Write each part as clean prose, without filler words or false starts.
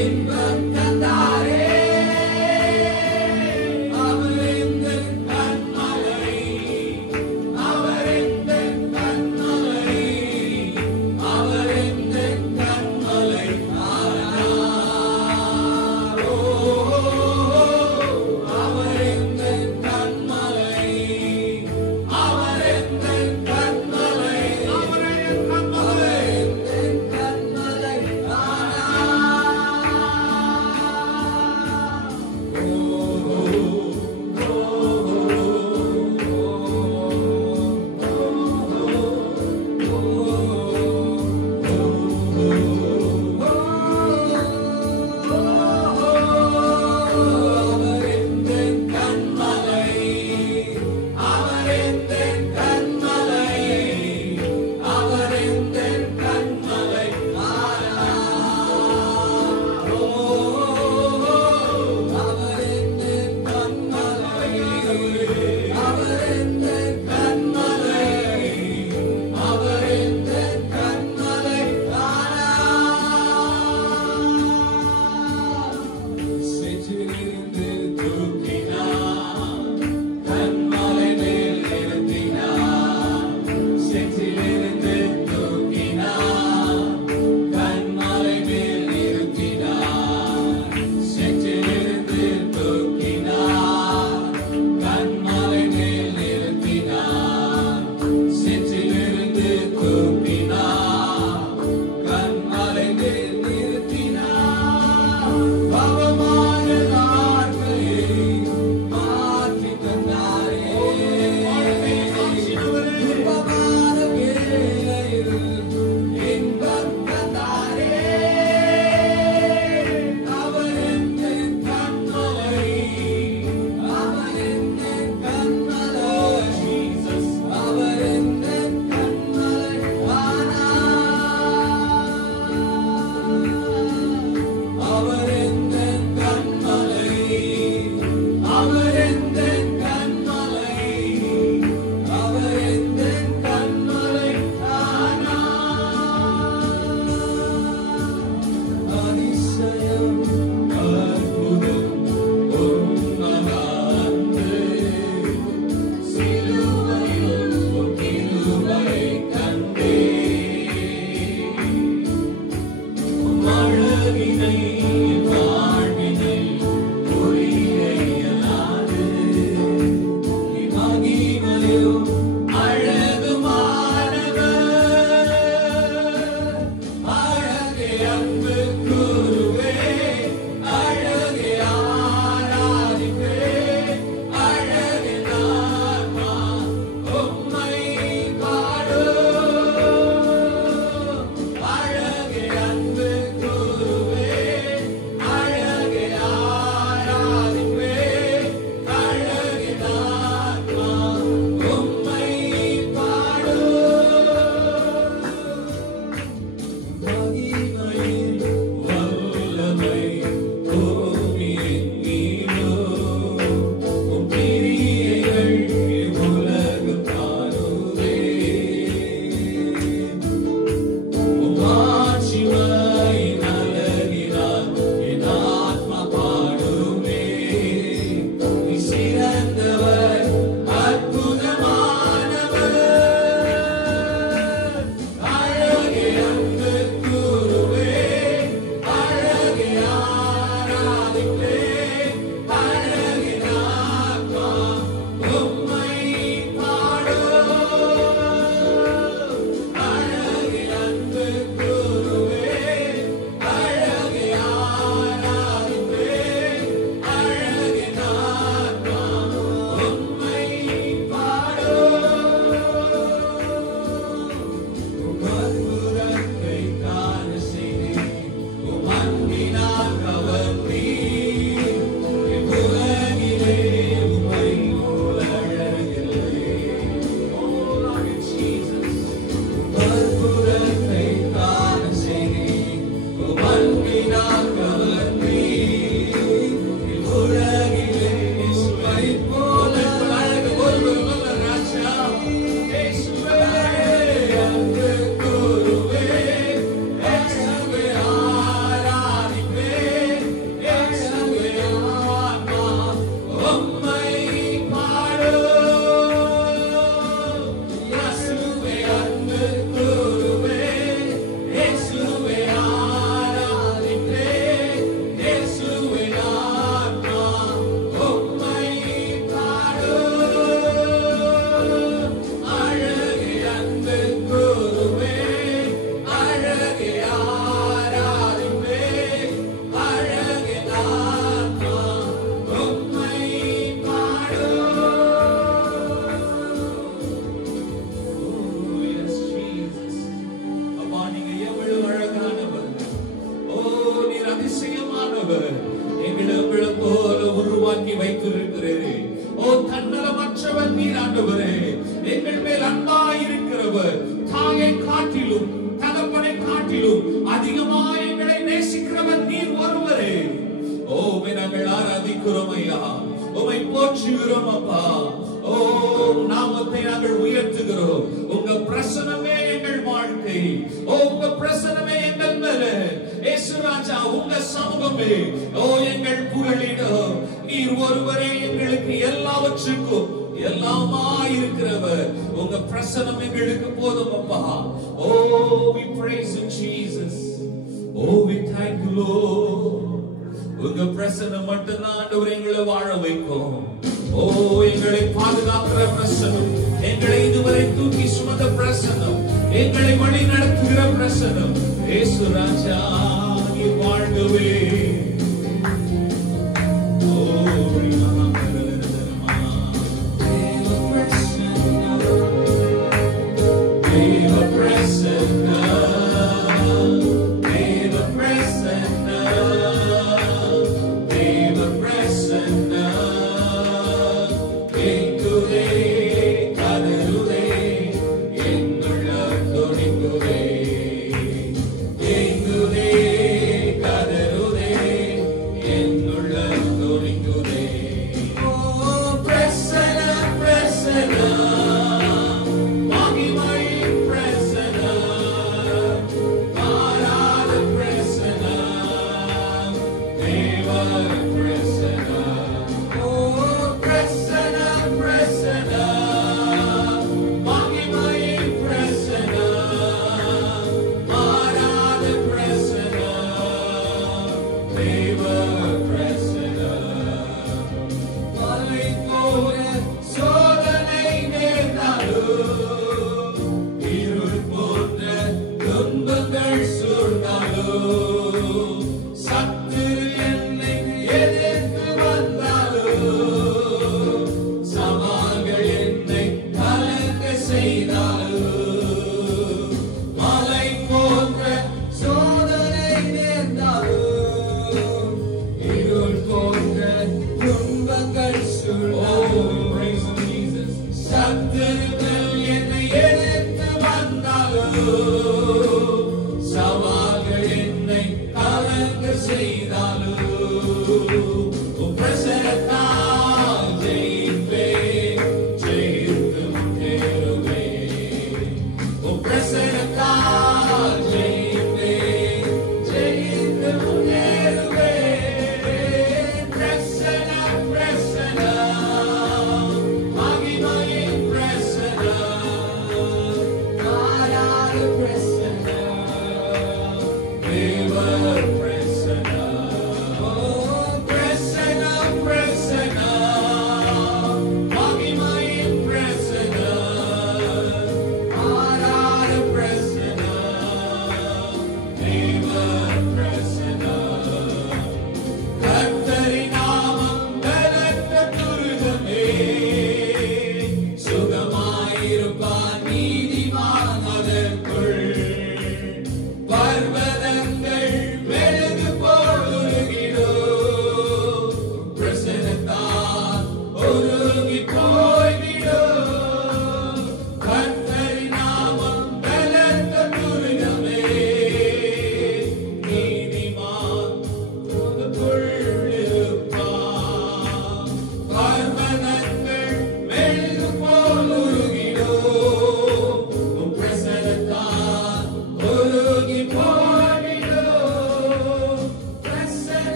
இன்பம் தந்தாரே அவர் எங்கள் கண்மலை நீர் ஆண்டவரே எங்கள் மேல் அன்பாய் இருக்கிறவர். தாயை காட்டிலும் தகப்பனை காட்டிலும் அதிகமாய் எங்களை நேசிக்கிறவர் நீர் ஒருவரே. ஓ நாங்கள் ஆராதிக்கிறோம் ஐயா, உம்மை போற்றுகிறோம் அப்பா. ஓ நாமத்தை நாங்கள் உயர்த்துகிறோம். உங்க பிரசன்னமே எங்கள் வாழ்க்கை. ஓ உங்க பிரசன்னமே எங்கள் மேல. இயேசு ராஜா உங்க சமூகமே ஓ எங்கள் புகழிடம். நீர் ஒருவரே எங்களுக்கு எல்லாவற்றுக்கும் எல்லாமாய் இருக்கிறவர். உங்க பிரசன்னம் எங்களுக்கு போதும் அப்பா. Oh, we praise you Jesus. Oh, we thank you Lord. உங்க பிரசன்னம் மட்டும்தான் ஆண்டவரே எங்களை வாழ வைக்கும். ஓ எங்களை பாதுகாக்கிற பிரசன்னம், எங்களை இதுவரை தூக்கி சுமந்த பிரசன்னம், எங்களை வழி நடத்துகிற பிரசன்னம். இயேசு ராஜா நீர் வாழ்கவே.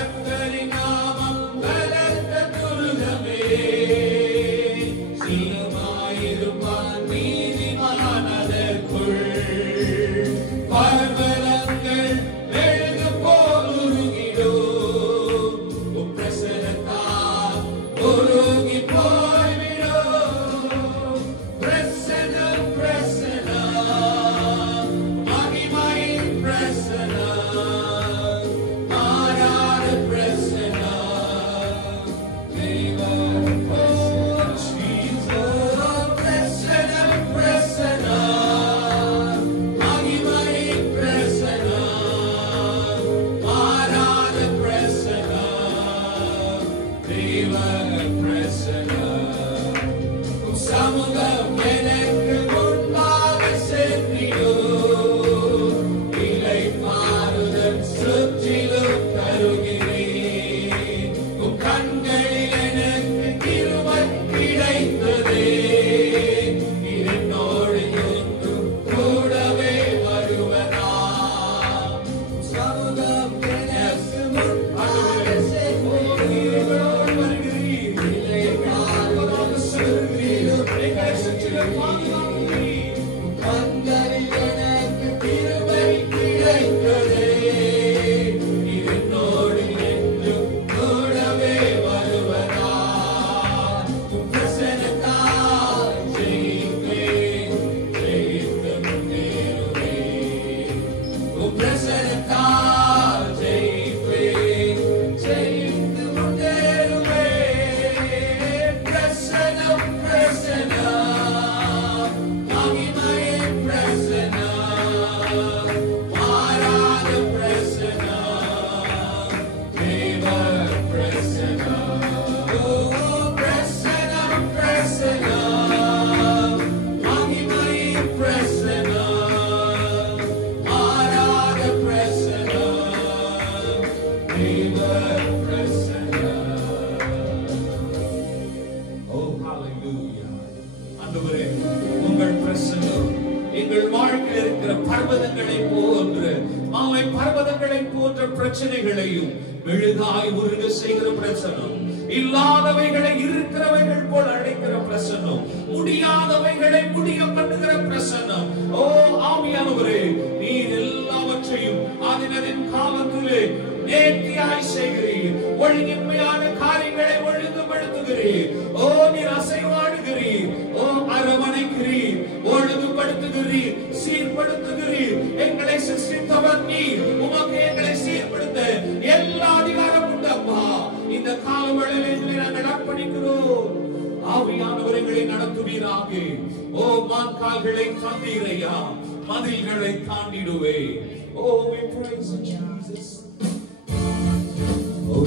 Amen. உங்கள் பிரசன்னம் எங்கள் வாழ்க்கையில் இருக்கிற பர்வதங்களை போன்று மாலை பர்வதங்களை போன்ற பிரச்சனைகளையும் மெழுகாய் உருக செய்கிற பிரசன்னம், இல்லாதவைகளை இருக்கிறவைகள் போல் அழைக்கிற பிரசன்னம், முடியாதவைகளை முடிய பண்ணுகிற பிரசன்னம். ஓ ஆவியானவரே, நீர் எல்லாவற்றையும் அதனின் காலத்திலே நேர்த்தியாய் செய்கிறீர். ஒழுங்கின்மையான காரியங்களை ஒழுங்குபடுத்துகிறீர். ஓ நீர் அசைவாடுகிறீர். ஓ அரவணைக்கிறீர், ஒழுங்குபடுத்துகிறீர், சீர்படுத்துகிறீர். எங்களை சிருஷ்டித்தவர் நீர். உமக்கு எங்களை சீர்படுத்த எல்லா அதிகாரம் உண்டப்பா. இந்த காலவெளியிலே நாங்கள் அர்ப்பணிக்கிறோம். ஆவியானவர் எங்களை நடத்துவீராக. ஓ மான்கால்களை தந்தீரையா, மதில்களை தாண்டிடுவே. Oh, we praise you, Jesus. Oh,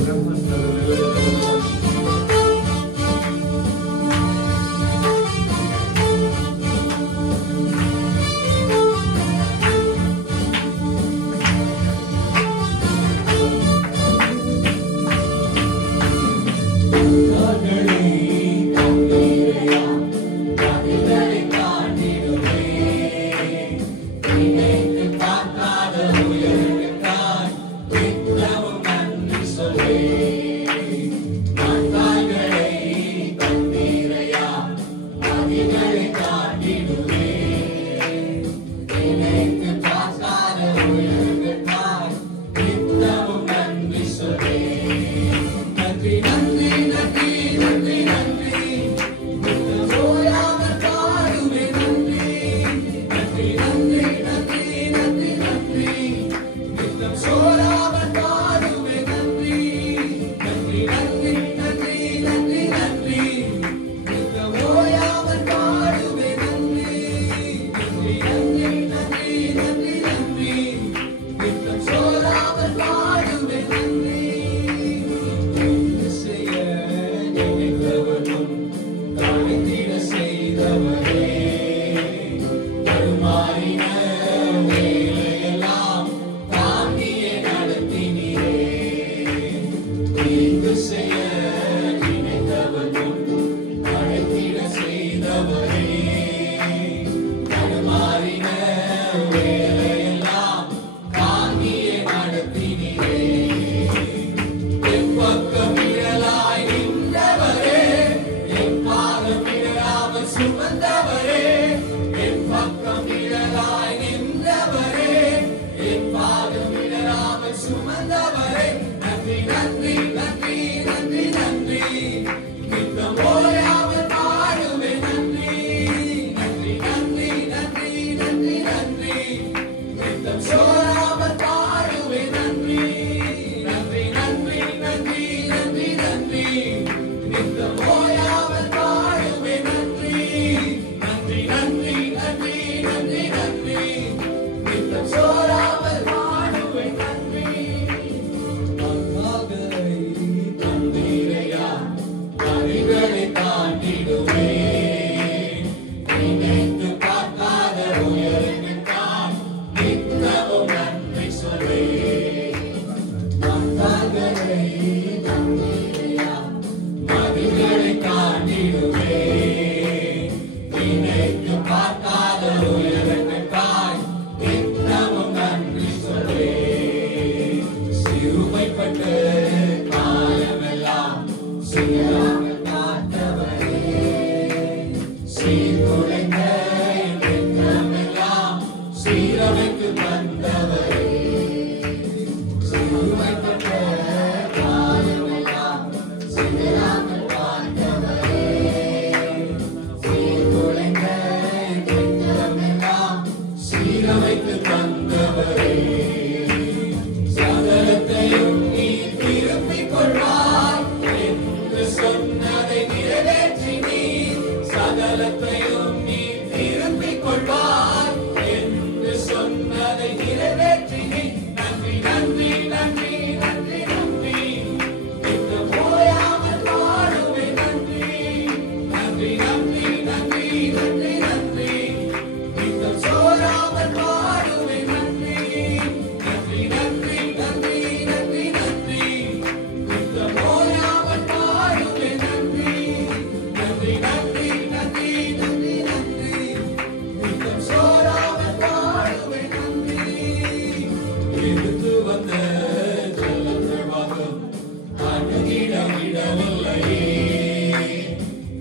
விடவில்லையே,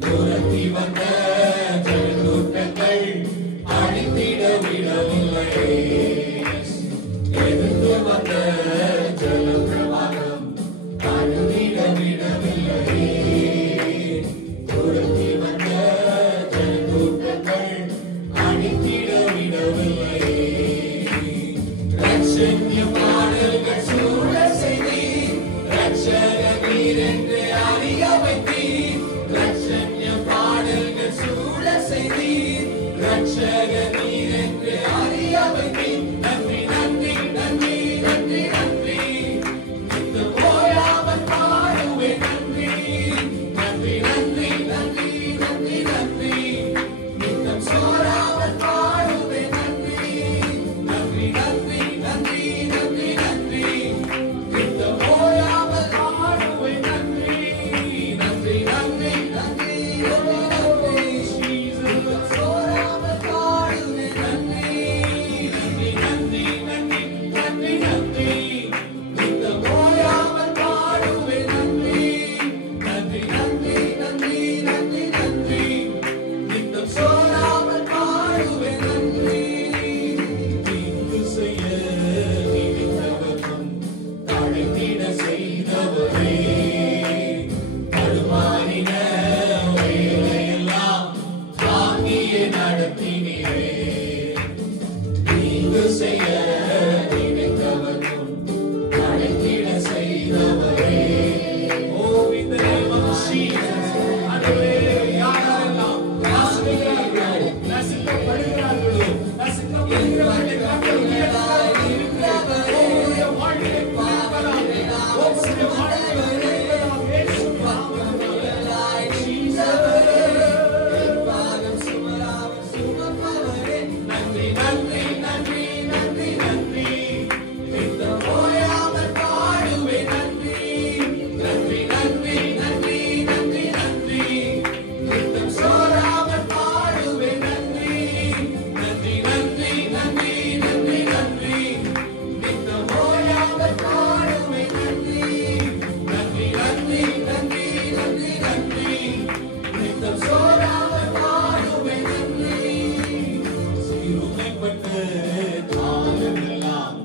துரத்தி வந்த ஜனக்கூட்டங்கள் அழித்திட விடவில்லையே, எதிர்த்து வந்த ஜலப்பிரவாகம் அழுதிட விடவில்லையே, துரத்தி வந்த ஜனக்கூட்டங்கள் அழித்திட விடவில்லையே. ரட்சண்ய பாடல்கள் சூழ செய்தீர், ரட்சக நீர் என்று அறிய வைத்தீர். ரட்சண்ய பாடல்கள் சூழ செய்தீர், ரட்சக நீர் என்று அறிய வைத்தீர். நன்றி நன்றி நன்றி நன்றி நன்றி, இந்த ஓயாமல் பாடுவேன் நன்றி. நன்றி நன்றி நன்றி நன்றி நன்றி, நித்தம் சோராமல் பாடுவேன் நன்றி. நன்றி நன்றி நன்றி நன்றி நன்றி, நித்தம் ஓயாமல் பாடுவேன் நன்றி. நன்றி நன்றி நன்றி நன்றி நன்றி, சோராமல் பாடுவேன் நன்றி. நன்றி நன்றி நன்றி நன்றி நன்றி, நித்தம் ஓயாமல் பாடுவேன் நன்றி. நன்றி நன்றி நன்றி நன்றி நன்றி, நித்தம் சோராமல் பாடுவேன் நன்றி. தீங்கு செய்ய நினைத்தவர்க்கும் தடைத்திட செய்தவரே, தடுமாறின வேலையெல்லாம் தாங்கியே நடத்தினீரே. தீங்கு செய்ய நினைத்தவர்க்கும் தடைத்திட செய்தவரே. ஓ, இந்த name of Jesus. ஆண்டவரே, யாரெல்லாம் நசுக்கிறார்களோ, நசுக்கப்படுகிறார்களோ, நசுக்கப்படுகிறவர்களை கர்த்தர் உயர்த்துகிறார் இருக்கிறார்களோ, உங்களுடைய வாழ்க்கையை பார்க்கலாம். உங்களுடைய வாழ்க்கையை பார்க்கலாம். இயேசு நாமத்தினாலே. நன்றி நன்றி நன்றி நன்றி நன்றி, நித்தம் ஓயாமல் பாடுவேன் நன்றி. நன்றி நன்றி நன்றி நன்றி நன்றி, நித்தம் சோராமல் பாடுவேன் நன்றி. நன்றி நன்றி நன்றி நன்றி நன்றி, நித்தம் ஓயாமல் பாடுவேன் நன்றி. நன்றி நன்றி நன்றி நன்றி நன்றி, நித்தம் சோராமல் பாடுவேன் நன்றி. சிறுமைப்பட்டு காலமெல்லாம்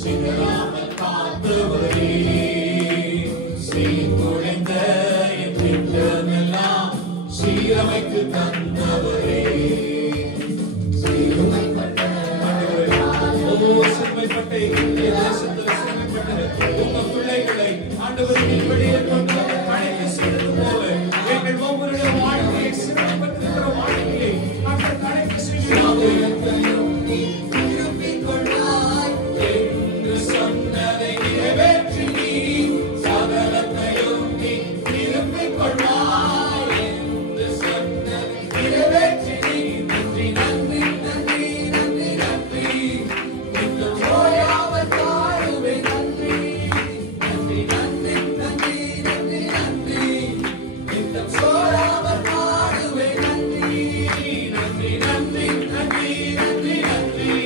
சிதறாமல் காத்தவரே, சீர்குலைந்த என் திட்டமெல்லாம் சீரமைத்து தந்தவரே. சிறுமைப்பட்ட சிறுமைப்பட்ட தேசத்தில் சிறுமைப்பட்ட உங்க பிள்ளைகளை ஆண்டவருக்கு வெளியே கொண்டு வந்து கடைக்கு செய்தது போல எங்கள் ஒவ்வொருடைய வாழ்க்கையை சிறுமைப்பட்டிருக்கிற வாழ்க்கையை அந்த கடைக்கு திருப்பிக் கொள்ளாய் என்று சொன்னதை நிறைவேற்றி நீ சகலத்தையும் நீ திருப்பிக் கொள்வாய் என்று சொன்னதை நிறைவேற்றி நீ. நன்றி நன்றி நன்றி நன்றி நன்றி, நித்தம் ஓயாமல் பாடுவேன் நன்றி. நன்றி நன்றி நன்றி நன்றி நன்றி, நித்தம் சோராமல் பாடுவேன் நன்றி. நன்றி நன்றி நன்றி நன்றி நன்றி,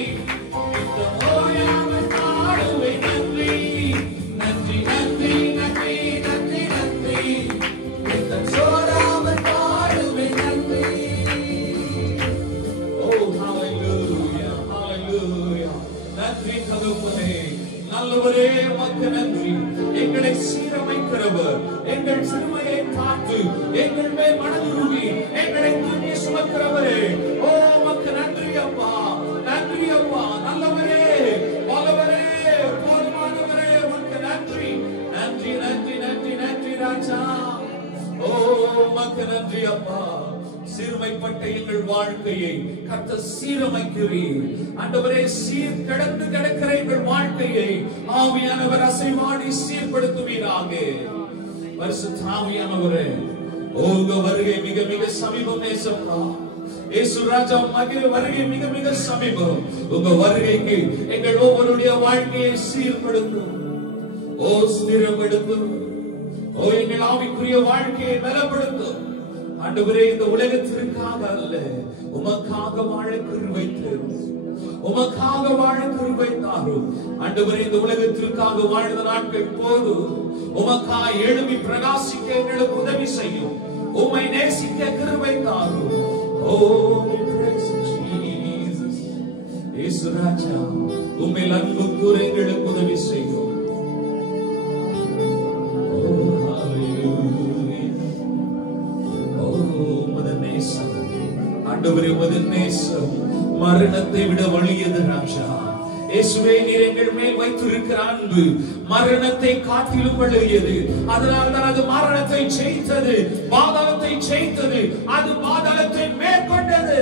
நித்தம் ஓயாமல் பாடுவேன் நன்றி. நன்றி நன்றி நன்றி நன்றி நன்றி, நித்தம் சோராமல் பாடுவேன் நன்றி. Oh, hallelujah, hallelujah. நன்றி தகப்பனே, நல்லவரே, உமக்கு நன்றி. எங்களை சீரமைக்கிறவர், எங்கள் சிறுமையை பார்த்து எங்கள் மேல் மனதுருகி எங்களை தூக்கி சுமக்கிறவரே, ஓ உமக்கு நன்றி அப்பா. நன்றி அப்பா, நல்லவரே, வல்லவரே, போதுமானவரே, உமக்கு நன்றி. நன்றி நன்றி நன்றி நன்றி ராஜா. ஓ உமக்கு நன்றி அப்பா. சிறுமைப்பட்ட எங்கள் வாழ்க்கையை கர்த்தர் சீரமைக்கிறீர். ஆண்டவரே, சீர் கடந்து கிடக்கிற எங்கள் வாழ்க்கையை ஆவியானவர் அசைவாடி சீர்படுத்துவீராக. பரிசுத்த ஆவியானவரே, உங்க வருகை மிக மிக சமீபம் ஏசப்பா. இயேசு ராஜா வருகை மிக மிக சமீபம். உங்க வருகைக்கு எங்கள் ஒவ்வொருடைய வாழ்க்கையை சீர்படுத்தும். ஓ ஸ்திரப்படுத்தும். ஓ எங்கள் ஆவிக்குரிய வாழ்க்கையை பலப்படுத்தும். ஆண்டவரே, இந்த உலகத்திற்காக அல்ல, உமக்காக வாழ கிருபை தரும். உமக்காக வாழ கிருபை தாரும். ஆண்டவரே, இந்த உலகத்திற்காக வாழ்ந்த நாட்கள் போதும். உமக்காய் எழும்பி பிரகாசிக்க எங்களுக்கு உதவி செய்யும். உம்மை நேசிக்க கிருபை தாரும். இயேசு ராஜா, உம்மில் அன்பு கூற எங்களுக்கு உதவி செய்யும். ஆண்டவரே, உமது நேசம் மரணத்தை விட வலியது ராஜா. இயேசுவே, நீர் எங்கள் மேல் வைத்திருக்கிற அன்பு மரணத்தை காட்டிலும் வலியது. அதனால் தான் அது மரணத்தை ஜெயித்தது, பாதாளத்தை ஜெயித்தது, அது பாதாளத்தை மேற்கொண்டது.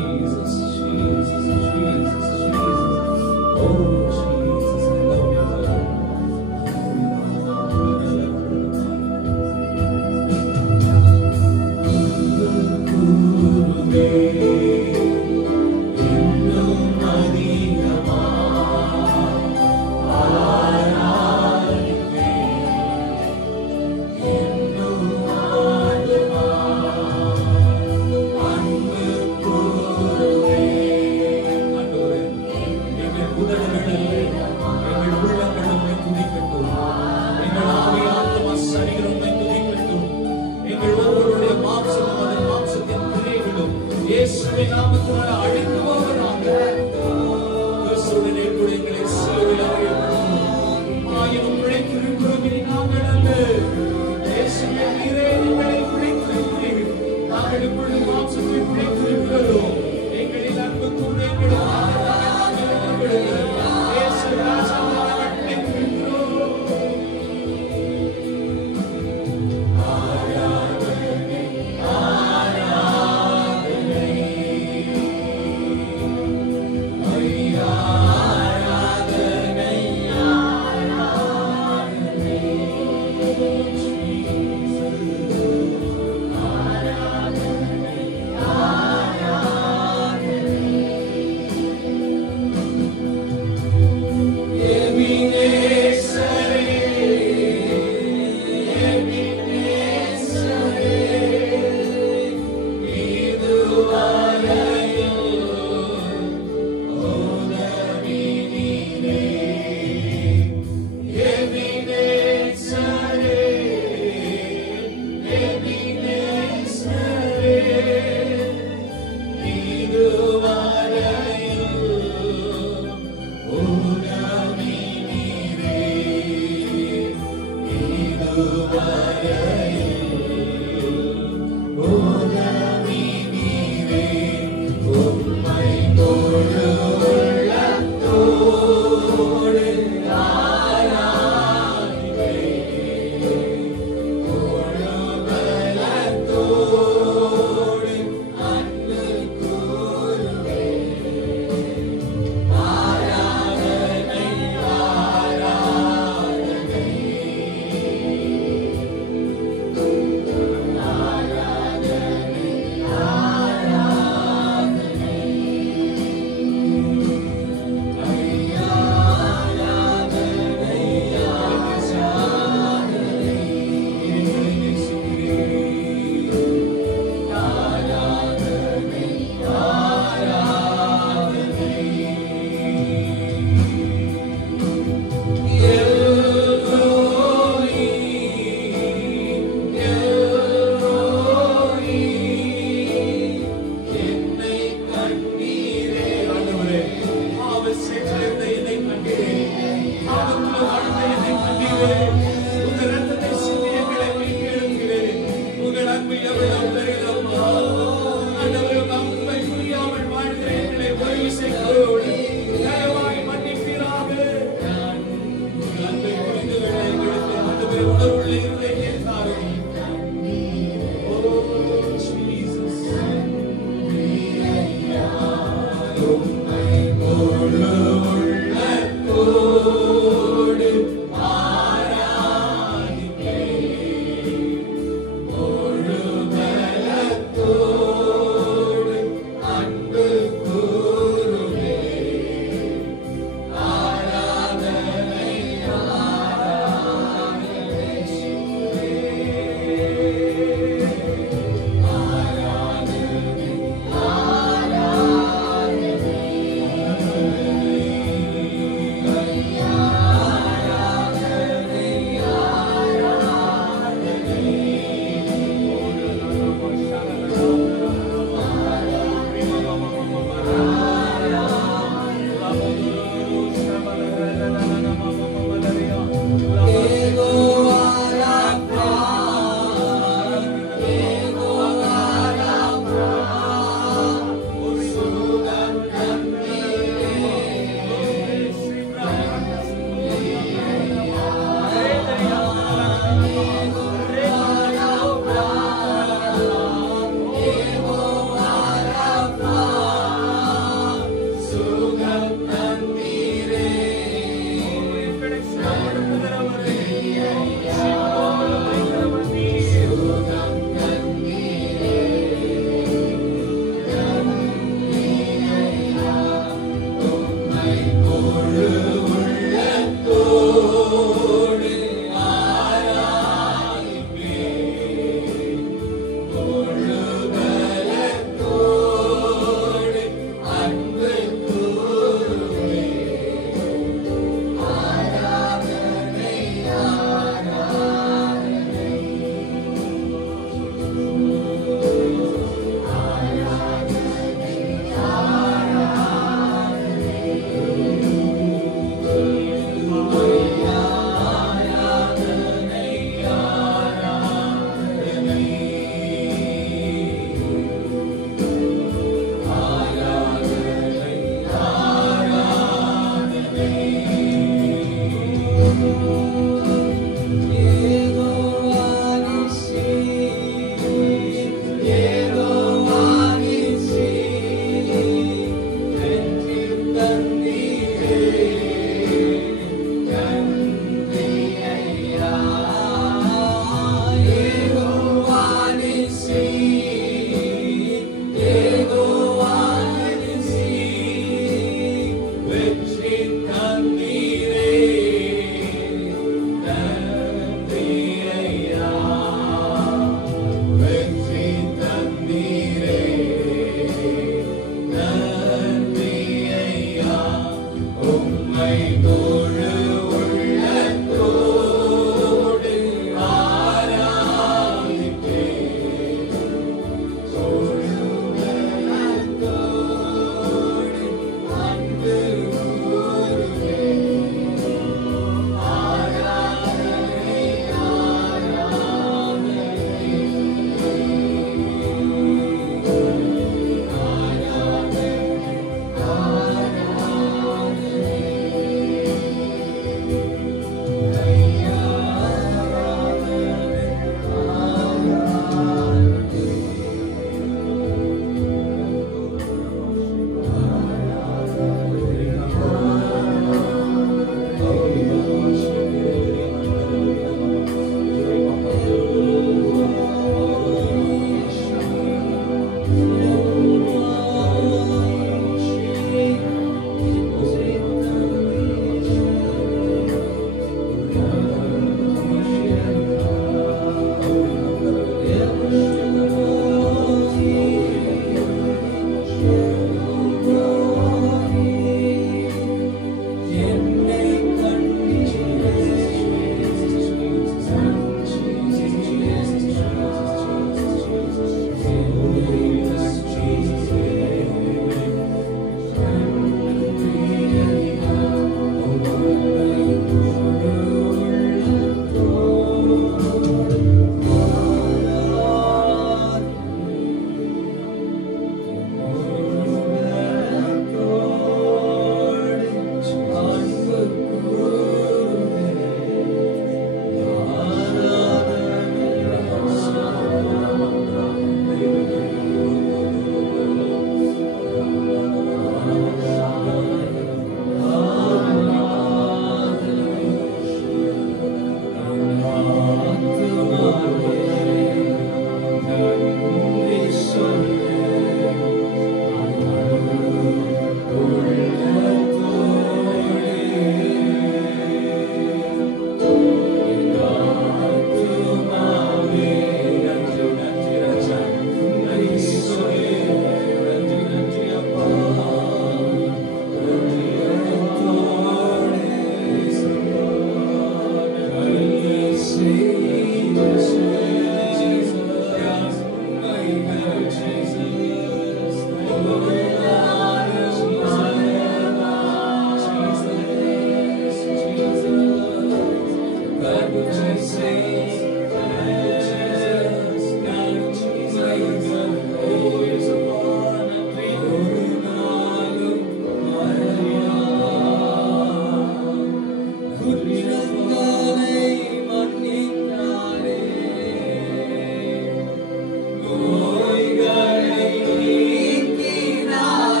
நோய்களை நீக்கினார்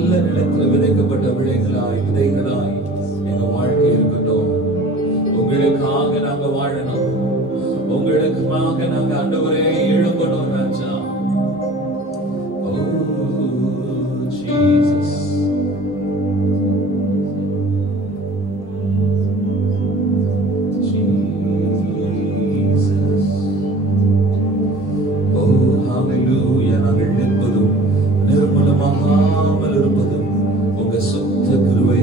நல்ல நிலத்தில் விதைக்கப்பட்ட விதைகளாய் எங்க வாழ்க்கை இருக்கட்டும். உங்களுக்காக நாங்க வாழணும், உங்களுக்காக நாங்க ஆண்டவரே எழும்பணும் ராஜா. ஓ ஜீசஸ், கிருபை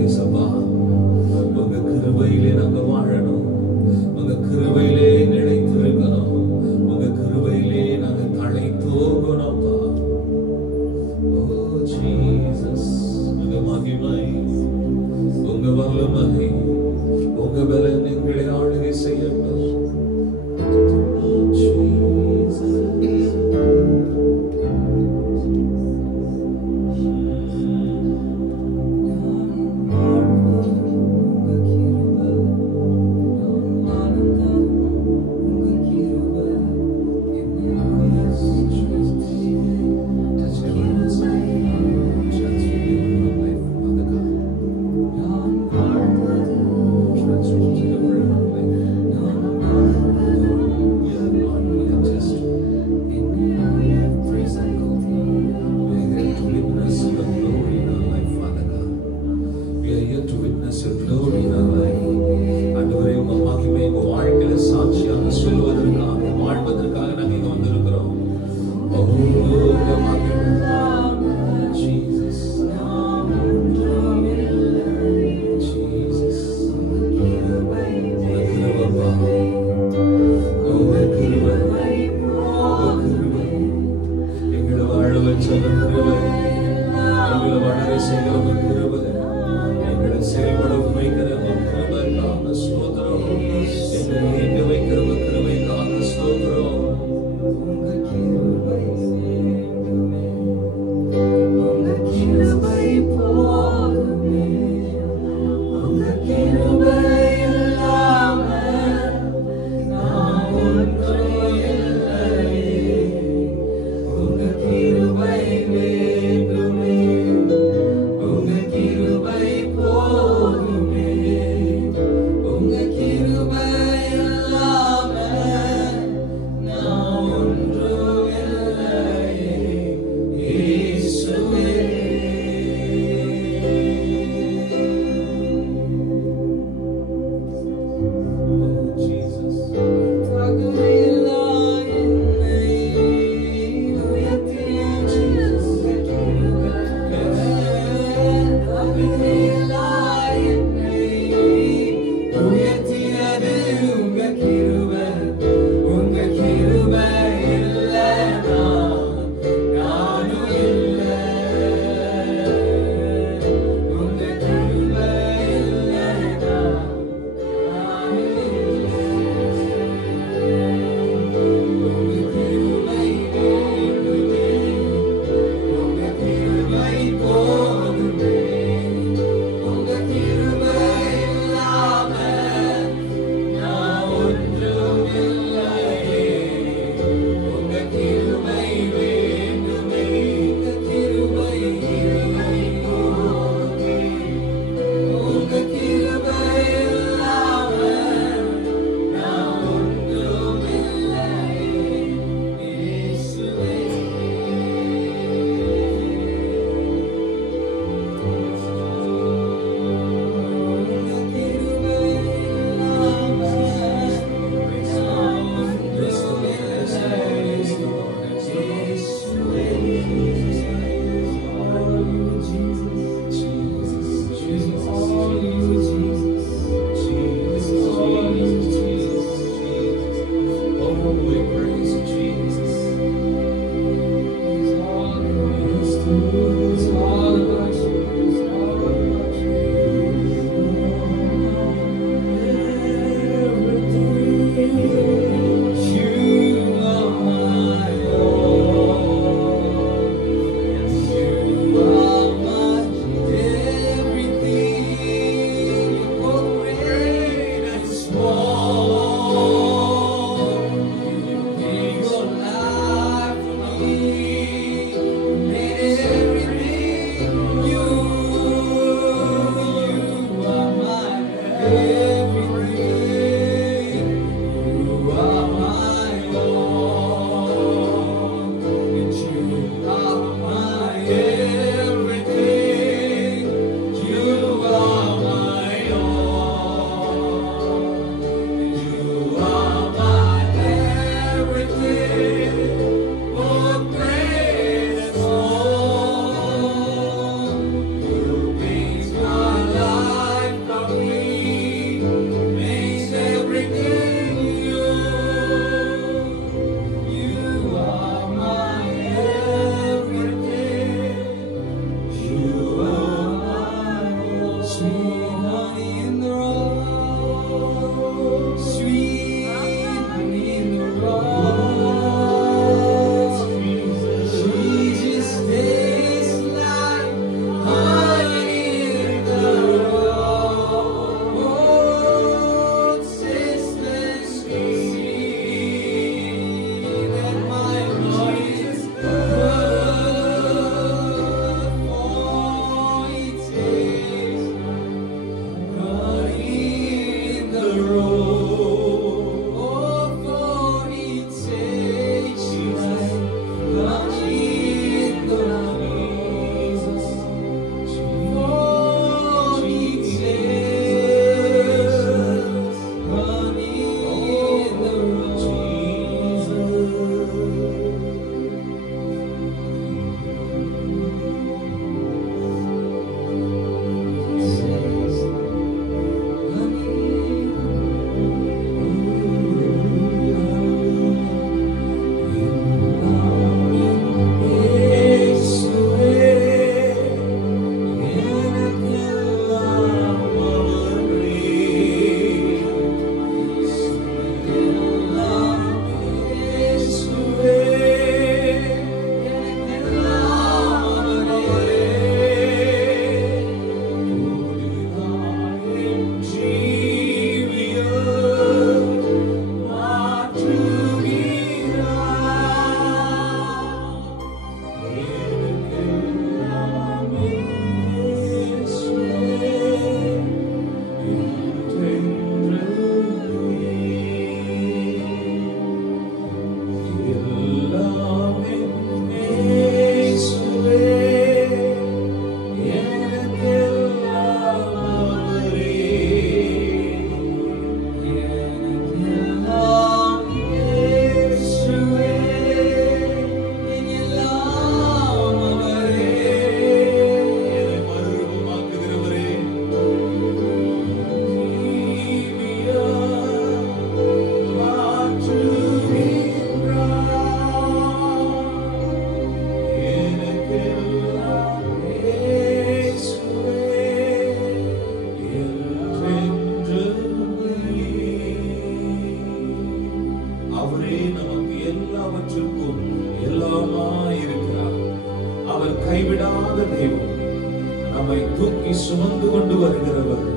நம்மை தூக்கி சுமந்து கொண்டு வருகிறவர்,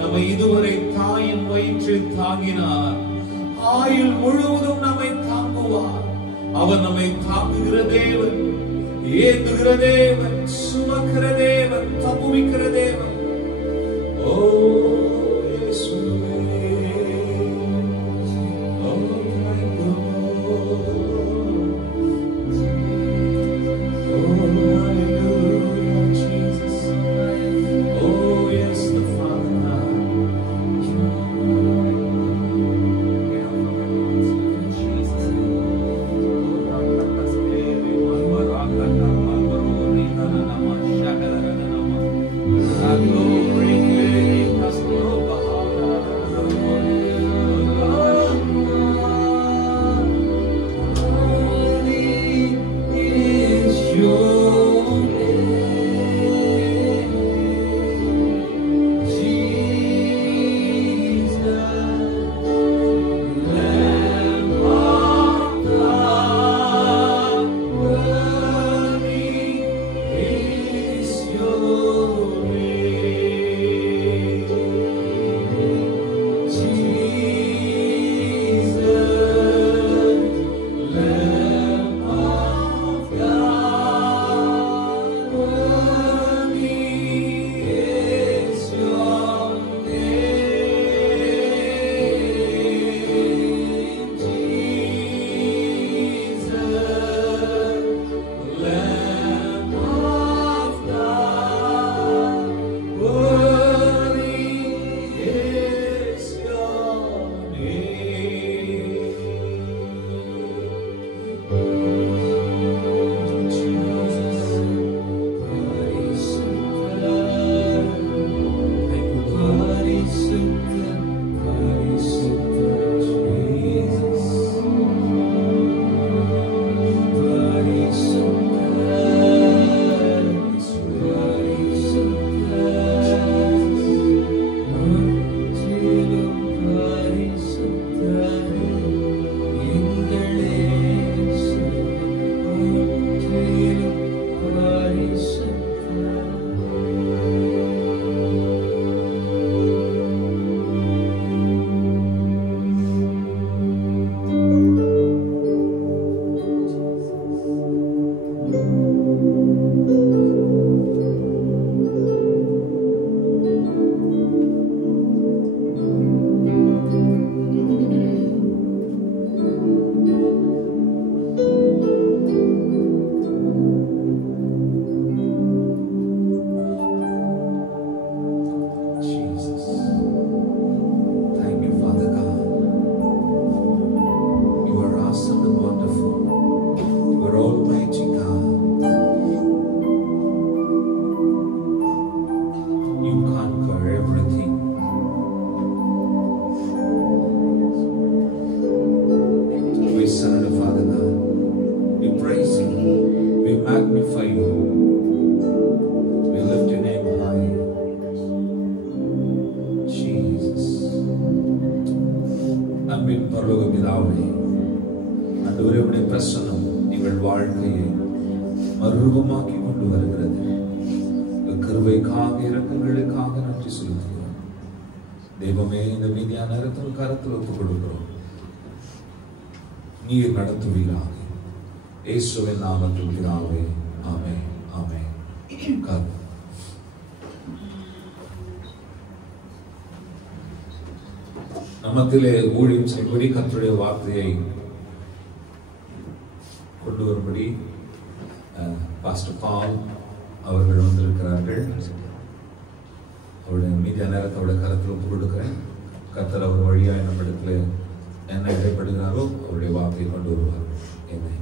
நம்மை இதுவரை தாயின் வயிற்றில் தாங்கினார், ஆயுள் முழுவதும் நம்மை தாங்குவார். அவர் நம்மை தாங்குகிற தேவன், ஏந்துகிற தேவன், சுமக்கிற தேவன், தப்புவிக்கிற தேவன். ஓ மறுரூபமாக்கி கொண்டு வருகிறது. கிருபைக்காக இரக்கங்களுக்காக நன்றி செலுத்துகிறோம். தெய்வமே, இந்த மீதியான நேரத்தில் கருத்தில் ஒப்புக் கொடுக்கிறோம். நீர் நடத்துவீராக. இயேசுவின் நாமத்தில் பிதாவே, ஆமென், ஆமென். நம்மத்திலே ஊழியம் செய்யும்படி கர்த்தருடைய வார்த்தையை கொண்டு வரும்படி பாஸ்டர் பால் அவர்கள் வந்திருக்கிறார்கள். அவருடைய மீதியான நேரத்தோட கருத்தில் ஒப்புக் கொடுக்கிறேன். கர்த்தர் அவர் வழியாக நம்மிடத்தில் என்ன இடைப்படுகிறாரோ அவருடைய வார்த்தையை கொண்டு வருவார். ஆமென்.